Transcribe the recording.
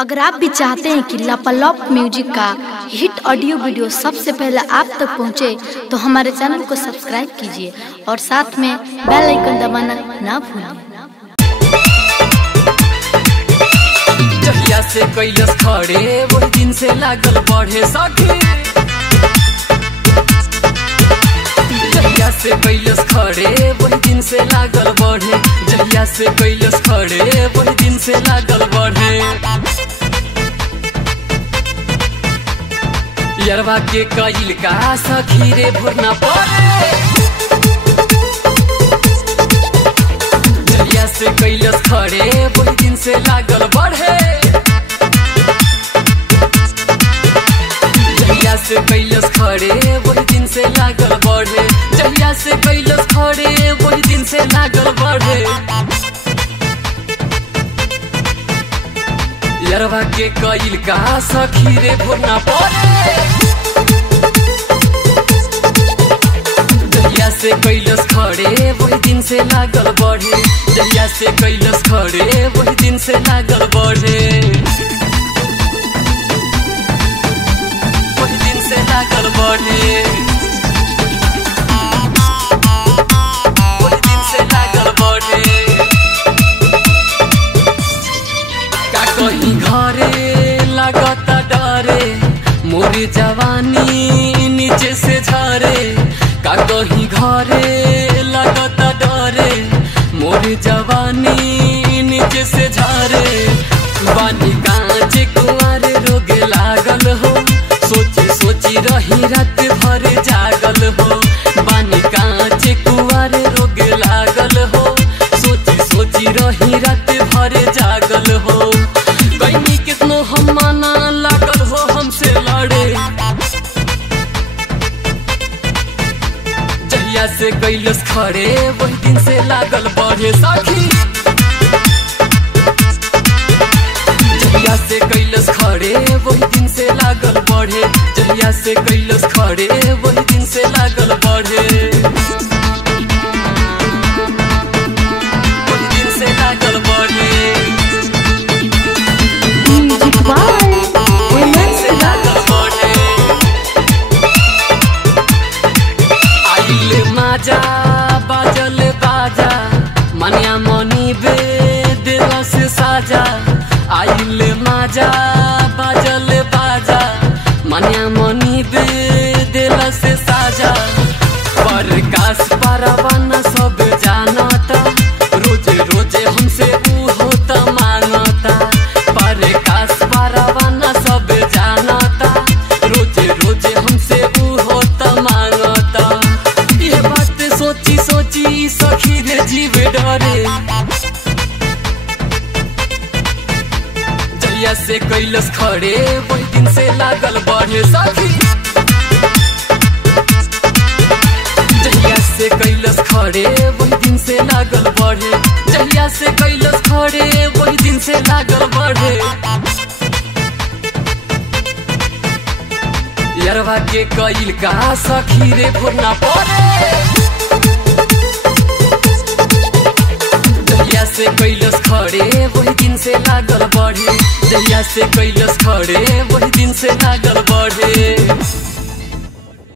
अगर आप भी चाहते हैं कि लापालॉप म्यूजिक का हिट ऑडियो वीडियो सबसे पहले आप तक पहुंचे, तो हमारे चैनल को सब्सक्राइब कीजिए और साथ में बेल आइकन दबाना ना भूलें। जहिया से कैलस खड़े वही दिन से लागल बढ़े सखी। जहिया से कैलस खड़े वही दिन से लागल बढ़े। जहिया से कैलस खड़े वही दिन से लागल बढ़े। यरवा के कैल का सखी रे भोरना पड़े। जहिया से कैलस खड़े वही दिन से लागल बढ़े। जहिया से कैलस खड़े वही दिन से लागल बढ़े। जहिया से कैलस खड़े वही दिन से लागल बढ़े। यरवा के कैल का सखी रे भोरना पड़े। जहिया से कैलस खड़े वही दिन से लागल बढ़े। जहिया से कैलस खड़े वही दिन से लागल बढ़े। वही दिन से लागल बढ़े। वही दिन से लागल बढ़े। का कहीं घरे लागत डरे मोरी जवानी नीचे से झरे। का कहीं घरे लागत डरे मोरी जवानी नीचे से झरे। बानी कांचे कुंवारे रोगे लागल हो। सोची सोची रही रात भर जागल हो। बानी कांचे कुंवारे रोगे लागल हो। सोची सोची रही रात भर जागल हो। कहीं कितनो हम माना लागल हो हमसे लड़े। जहिया से कैलस खड़े वही दिन से लागल बढ़े सखी। जहिया से कैलस खड़े वही दिन से लागल बढ़े। जहिया से कैलस खड़े वही दिन से लागल बढ़े। वही दिन से लागल बढ़े। वही दिन से लागल बढ़े। आइल माजा बाजल बाजा मनिया मनी बे दिल से साजा। आइल माजा बाजल बाजा मनिया मनी बे दिल से साजा। प्रकाश परवाना सब जानता रोज रोज हमसे ऊ होता मांगता। प्रकाश परवाना सब जानता रोज रोज हमसे ऊ होता मांगता। ये बात सोची सोची सखी रे जीव डरे। जहिया से कैलस खड़े वही दिन से लागल बढ़े सखी। जहिया से कैलस खड़े वही दिन से लागल बढ़े। जहिया से कैलस खड़े वही दिन से लागल बढ़े। यरवा के कैल का सखी रे भोरना पड़े। जहिया से कैलस खड़े वही दिन से लागल बढ़े। जहिया से कैलस खड़े वही दिन से लागल बढ़े।